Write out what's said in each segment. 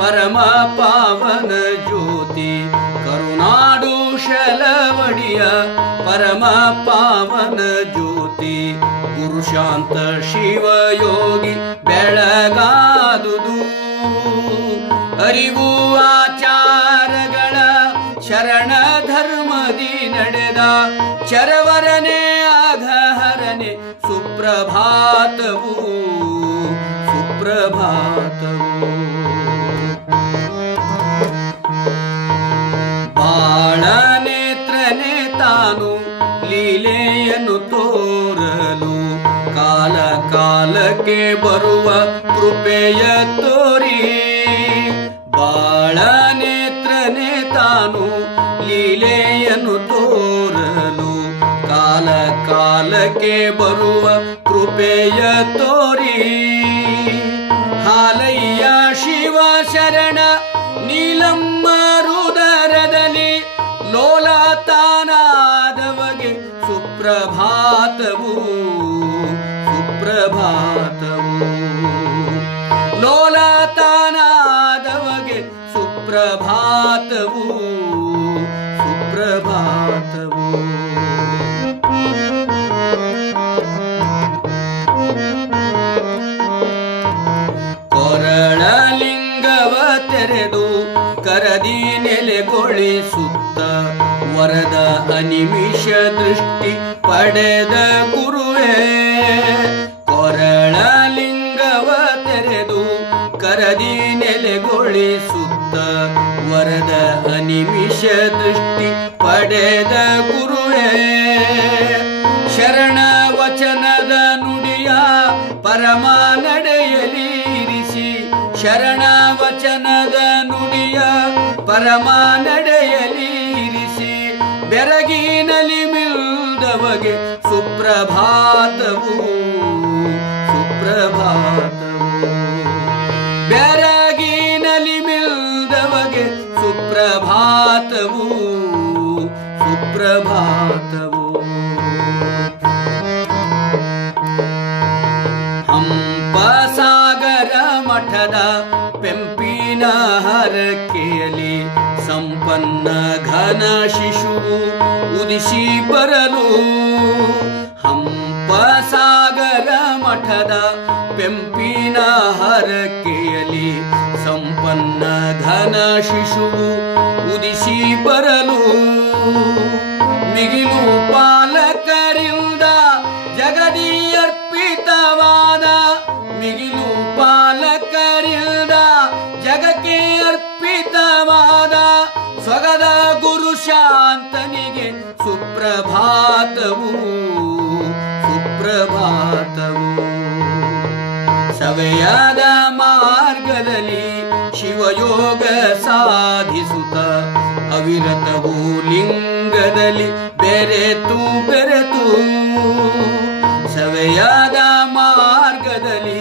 ಪರಮ ಪಾವನ ಜ್ಯೋತಿ ಕರುನಾಡು ಶಲವಡಿಯ ಪರಮ ಪಾವನ ಜ್ಯೋತಿ ಗುರುಶಾಂತ ಶಿವಯೋಗಿ ಬೆಳಗಾದುದು ಅರಿವು ಆಚಾರಗಳ ಶರಣ ಧರ್ಮದಿ ನಡೆದ ಚರವರನೆ ಅಘಹರನೆ ಸುಪ್ರಭಾತವು ಸುಪ್ರಭಾತವು ಬಾಳ ನೇತ್ರನೆ ತಾನು ಲೀಲೆಯನ್ನು ತೋರಲು ಕಾಲ ಕಾಲಕ್ಕೆ ಬರುವ ಕೃಪೆಯ ತೋರಿ ಬಾಳ ನೇತ್ರನೆ ತಾನು ಲೀಲೆಯನ್ನು ತೋರಲು ಕಾಲ ಕಾಲಕ್ಕೆ ಬರುವ ಕೃಪೆಯ ತೋರಿ ಹಾಲಯ್ಯ ಶಿವ ಶರಣ ನೀಲಮ್ಮ ರುದರದಲ್ಲಿ ಲೋಲಾತಾನಾದವಗೆ ಸುಪ್ರಭಾತವು ಸುಪ್ರಭಾತವು ಲೋಲಾತಾನಾದವಗೆ ಸುಪ್ರಭಾತವು ಸುಪ್ರಭಾತವು ಕೊರಳಲಿಂಗವ ತೆರೆದು ಕರದಿ ನೆಲೆಗೊಳಿಸುತ್ತ ವರದ ಅನಿಮಿಷ ದೃಷ್ಟಿ ಪಡೆದ ಗುರುವೇ ಕೊರಳಲಿಂಗವ ತೆರೆದು ಕರದಿ ನೆಲೆಗೊಳಿಸುತ್ತ ವರದ ಅನಿಮಿಷ ದೃಷ್ಟಿ ಪಡೆದ ಗುರುವೇ ಶರಣ ವಚನದ ನುಡಿಯ ಪರಮ ನಡೆಯಲಿ ಇರಿಸಿ ಶರಣ ವಚನದ ನುಡಿಯ ಪರಮ ನಡೆಯಲಿ ಇರಿಸಿ ಬೆರಗಿನಲಿ ಮಿಲ್ದವಗೆ ಸುಪ್ರಭಾತವು ಸುಪ್ರಭಾತವು ಬೆರಗಿನಲಿ ಮಿಲ್ದವಗೆ ಸುಪ್ರಭಾತವು ಸುಪ್ರಭಾತವು ಹಂಪಸಾಗರ ಮಠದ ಪೆಂಪಿನ ಹರಕೆಯಲ್ಲಿ ಸಂಪನ್ನ ಘನ ಶಿಶುವು ಉದಿಸಿ ಬರಲು ಹಂಪಸಾಗರ ಮಠದ ಪೆಂಪಿನ ಹರಕೆಯಲ್ಲಿ ಸಂಪನ್ನ ಘನ ಶಿಶುವು ಉದಿಸಿ ಬರಲು ಮಿಗಿಲು ಪಾಲಕರಿಂದ ಜಗದಿ ಅರ್ಪಿತವಾದ ಮಿಗಿಲು ಪಾಲಕರಿಂದ ಜಗಕ್ಕೆ ಅರ್ಪಿತವಾದ ಸ್ವಗದ ಗುರು ಶಾಂತನಿಗೆ ಸುಪ್ರಭಾತವು ಸುಪ್ರಭಾತವು ಸವೆಯಾದ ಮಾರ್ಗದಲ್ಲಿ ಶಿವಯೋಗ ಸಾಧಿಸುತ್ತ ಅವಿರತವು ಲಿಂಗದಲ್ಲಿ ಬೆರೆತು ಬೆರೆತು ಸವೆಯಾದ ಮಾರ್ಗದಲ್ಲಿ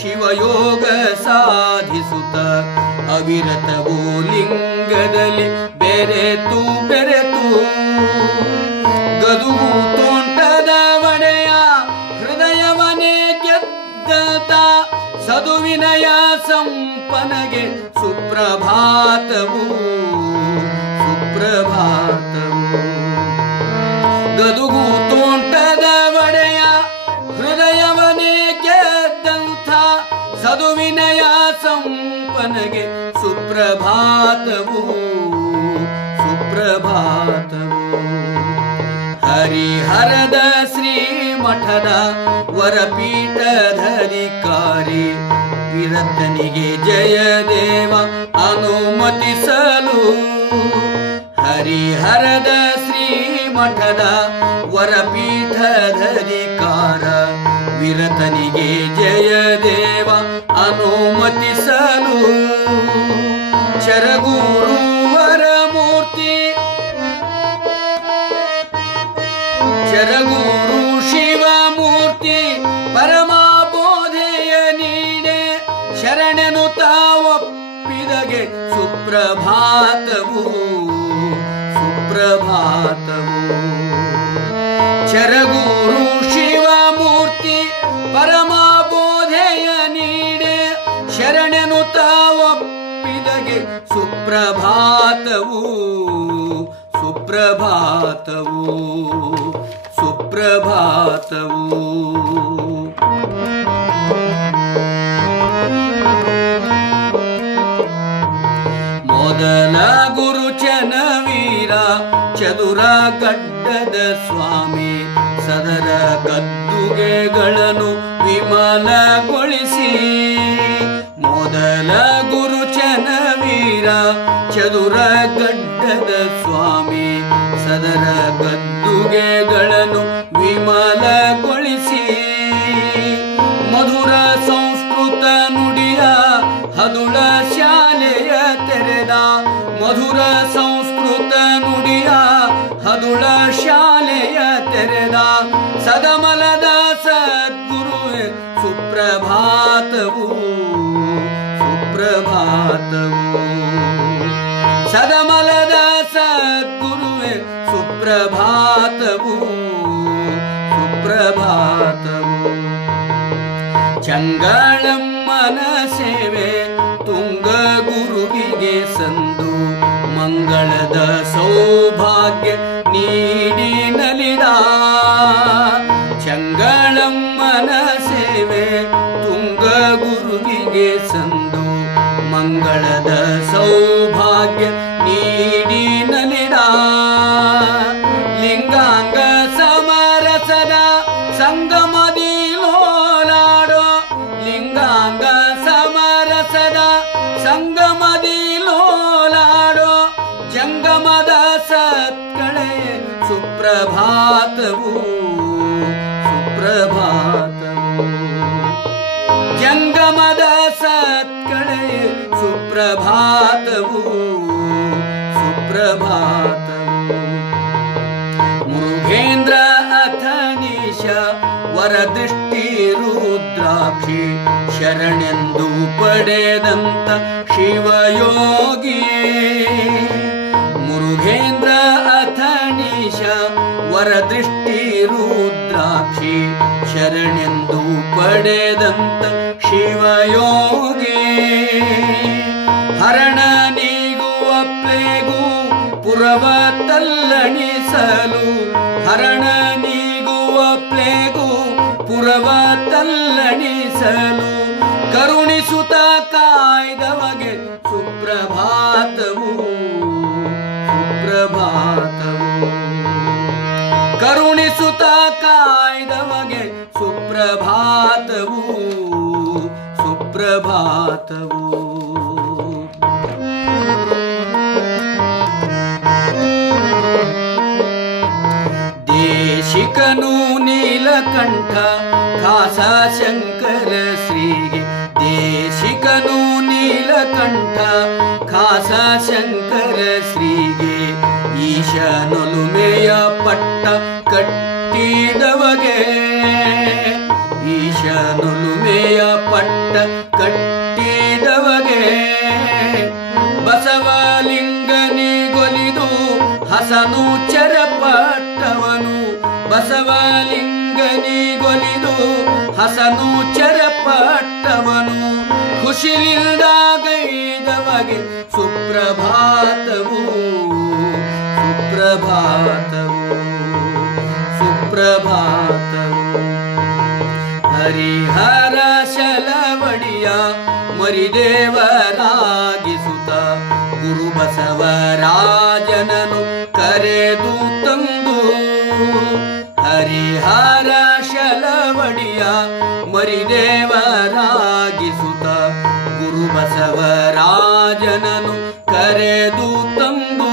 ಶಿವಯೋಗ ಸಾಧಿಸುತ್ತ ಅವಿರತವು ಲಿಂಗದಲ್ಲಿ ಬೆರೆತು ಬೆರೆತು ಗದುವು ತೋಂಟದ ಒಡೆಯ ಹೃದಯವನೇ ಗೆದ್ದಂತ ಸದುವಿನಯ ಸಂಪನಗೆ ಸುಪ್ರಭಾತವು ಸುಪ್ರಭಾತವು ಗದುಗು ತೋಂಟದ ಒಡೆಯ ಹೃದಯವನೇ ಗೆದ್ದಂಥ ಸದುವಿನಯ ಸಂಪನಗೆ ಸುಪ್ರಭಾತವು ಸುಪ್ರಭಾತವು ಹರಿಹರದ ಶ್ರೀಮಠದ ವರಪೀಠಧಧಿಕಾರಿ ವಿರತನಿಗೆ ಜಯದೇವ ಅನುಮತಿಸಲು ಹರಿಹರದ ಶ್ರೀಮಠದ ವರಪೀಠಧಧಿಕಾರ ವಿರತನಿಗೆ ಜಯದೇವ ಅನುಮತಿಸಲು ಚರಗುರುವರ ಮೂರ್ತಿ ಚರಗುರು ಶಿವಮೂರ್ತಿ ಪರಮ ಬೋಧೆಯ ನೀಡೆ ಶರಣನು ತಾವೊಪ್ಪಿದಗೆ ಸುಪ್ರಭಾತವು ಸುಪ್ರಭಾತವು ಚರಗುರು ಶಿವಮೂರ್ತಿ ಪರಮ ಬೋಧೆಯ ನೀಡೆ ಶರಣನು ತಾವೊಪ್ಪಿದಗೆ ಸುಪ್ರಭಾತವು ಸುಪ್ರಭಾತವು ಸುಪ್ರಭಾತವು. ಮೊದಲ ಗುರು ಚನವೀರ ಚದುರ ಗಡ್ಡದ ಸ್ವಾಮಿ ಸದರ ಗದ್ದುಗೆಗಳನ್ನು ವಿಮಲಗೊಳಿಸಿ. ಮೊದಲ ಗುರು ಚನವೀರ ಚದುರ ಗಡ್ಡದ ಸ್ವಾಮಿ ಸದರ ಗದ್ದುಗೆಗಳನ್ನು ವಿಮಲಗೊಳಿಸಿ. ಮಧುರ ಸಂಸ್ಕೃತ ನುಡಿಯ ಹದುಳ ಶಾಲೆಯ ತೆರೆದ. ಮಧುರ ಸಂಸ್ಕೃತ ನುಡಿಯ ಹದುಳ ಶಾಲೆಯ ತೆರೆದ. ಸದಮಲದ ಸದ್ಗುರುವೆ ಸುಪ್ರಭಾತವು ಸುಪ್ರಭಾತವು. ಸದಮಲದ ಸದ್ಗುರುವೆ ಸುಪ್ರಭಾತವು ಸುಪ್ರಭಾತವು. ಚಂಗಳಮ್ಮನ ಸೇವೆ ತುಂಗ ಗುರುವಿಗೆ ಸಂದು ಮಂಗಳದ ಸೌಭಾಗ್ಯ ನೀಡಿ ನಲಿದ. ಚಂಗಳಮ್ಮನ ಸೇವೆ ತುಂಗ ಗುರುವಿಗೆ ಸಂದು ಮಂಗಳದ ಸೌಭಾಗ್ಯ ನೀಡಿ ನಲಿದ. ಲಿಂಗಾಂಗ ಸಮರಸದ ಸಂಗಮದಿ ಲೋಲಾಡೋ. ಲಿಂಗಾಂಗ ಸಮರಸದ ಸಂಗಮದಿ ಲೋಲಾಡೋ. ಜಂಗಮದ ಸತ್ಕಳೆ ಸುಪ್ರಭಾತವು ಸುಪ್ರಭಾತವು. ಜಂಗಮದ ಸತ್ಕಳೆ ಸುಪ್ರಭಾತವು ಸುಪ್ರಭಾತವು. ಮುರುಘೇಂದ್ರ ಅಥನೀಶ ವರದೃಷ್ಟಿ ರುದ್ರಾಕ್ಷಿ ಶರಣೆಂದು ಪಡೆದಂತ ಶಿವಯೋಗಿ. ಮುರುಘೇಂದ್ರ ಅಥನೀಶ ವರದೃಷ್ಟಿ ರುದ್ರಾಕ್ಷಿ ಶರಣೆಂದು ಪಡೆದಂತ ಶಿವಯೋಗಿ. ಹರಣ ನೀಗುವ ಪ್ಲೇಗು ಪುರವ ತಲ್ಲಣಿಸಲು. ಹರಣ ನೀಗುವ ಪ್ಲೇಗು ಪುರವ ತಲ್ಲಣಿಸಲು. ಕರುಣಿಸುತ್ತ ಕಾಯ್ದವಗೆ ಸುಪ್ರಭಾತವು ಸುಪ್ರಭಾತವು. ಕರುಣಿಸುತ್ತ ಕಾಯ್ದವಗೆ ಸುಪ್ರಭಾತವು ಸುಪ್ರಭಾತವು. ದೇಶಿಕನು ನೀಲಕಂಠ ಖಾಸ ಶಂಕರ ಶ್ರೀಗೆ. ದೇಶಿಕನು ನೀಲಕಂಠ ಖಾಸ ಶಂಕರ ಶ್ರೀಗೆ. ಈಶನೊಲುಮೆಯ ಪಟ್ಟ ಕಟ್ಟಿದವಗೆ. ಈಶನೊಲುಮೆಯ ಪಟ್ಟ ಕಟ್ಟಿದವಗೆ. ಬಸವಲಿಂಗನಿಗೊಲಿದು ಹಸನು ಚರಪಟ್ಟವನು. ಬಸವಲಿಂಗನಿಗೊಲಿದು ಹಸನು ಚರಪಟ್ಟವನು. ಖುಷಿಲಿಲ್ದಾಗೈದವಗೆ ಸುಪ್ರಭಾತವು ಸುಪ್ರಭಾತವು ಸುಪ್ರಭಾತವು. ಹರಿಹರ ಶಲವಡಿಯ ಮರಿದೇವರಾಗಿಸುತ್ತ ಗುರು ಬಸವರಾಜನನು ಕರೆದು ತಂದು. ಹರಿಹರ ಶಲವಡಿಯ ಮರಿದೇವರಾಗಿಸುತ್ತ ಗುರು ಬಸವರಾಜನನು ಕರೆದು ತಂದು.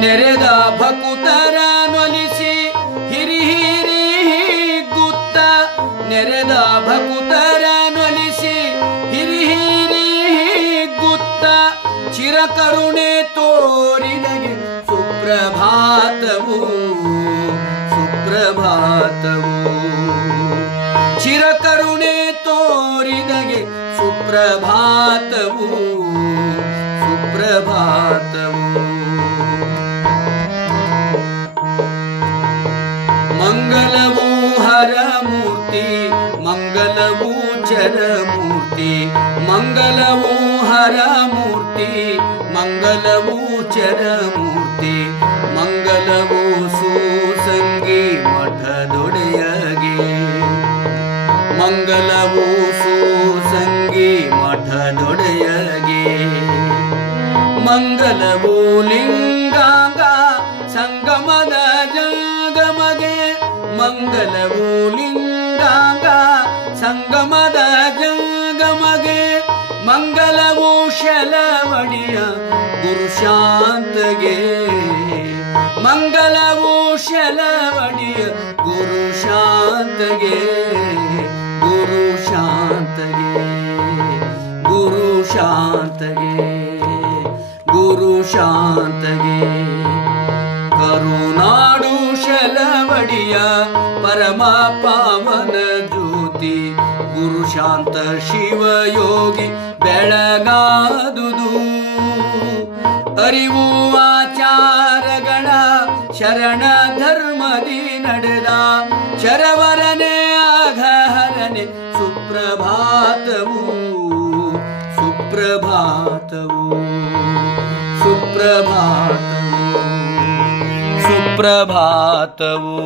ನೆರೆದ ಭಕುತರ ನೊಲಿಸಿ ಹಿರಿ ಹಿರಿ ಗುತ್ತ. ನೆರೆದ ಭಕುತರ ನೊಲಿಸಿ ಹಿರಿ ಹಿರಿ ಗುತ್ತ. ಚಿರಕರುಣೆ ತೋರಿದಗೆ ಸುಪ್ರಭಾತವು ಸುಪ್ರಭಾತವು. ಚಿರಕರುಣೆ ತೋರಿದಗೆ ಸುಪ್ರಭಾತವು ಸುಪ್ರಭಾತವು. ಮಂಗಲವು ಹರಮೂರ್ತಿ ಮಂಗಲವು ಚರಮೂರ್ತಿ. ಮಂಗಲವು ಹರಮೂರ್ತಿ ಮಂಗಲವು ಚರಮೂರ್ತಿ ಮಂಗಲವು ಸೂಸಂಗಿ ಮಠದೊಡೆಯಗೆ ಮಂಗಲವು ಸೂಸಂಗಿ ಮಠದೊಡೆಯಗೆ ಮಂಗಲವು ಲಿಂಗಾಂಗ ಸಂಗಮದ ಜಂಗಮಗೆ ಮಂಗಲವು ಲಿಂಗಾಂಗ ಸಂಗಮದ ಜಂಗಮಗೆ ಮಂಗಲವು ಶಲವಡಿಯ ಗುರುಶಾಂತಗೆ ಮಂಗಲವು ಶಲವಡಿಯ ಗುರುಶಾಂತಗೆ ಗುರುಶಾಂತಗೆ ಗುರುಶಾಂತಗೆ ಗುರುಶಾಂತಗೆ ಕರುನಾಡು ಶಲವಡಿಯ ಪರಮ ಪಾವನ ಜ್ಯೋತಿ ಗುರುಶಾಂತ ಶಿವಯೋಗಿ ಬೆಳಗಾದುದು ಅರಿವು ಆಚಾರಗಳ ಶರಣ ಧರ್ಮದಿ ನಡೆದ ಶರವರನೆ ಅಘಹರನೆ ಸುಪ್ರಭಾತವು ಸುಪ್ರಭಾತವು ಸುಪ್ರಭಾತವು ಸುಪ್ರಭಾತವು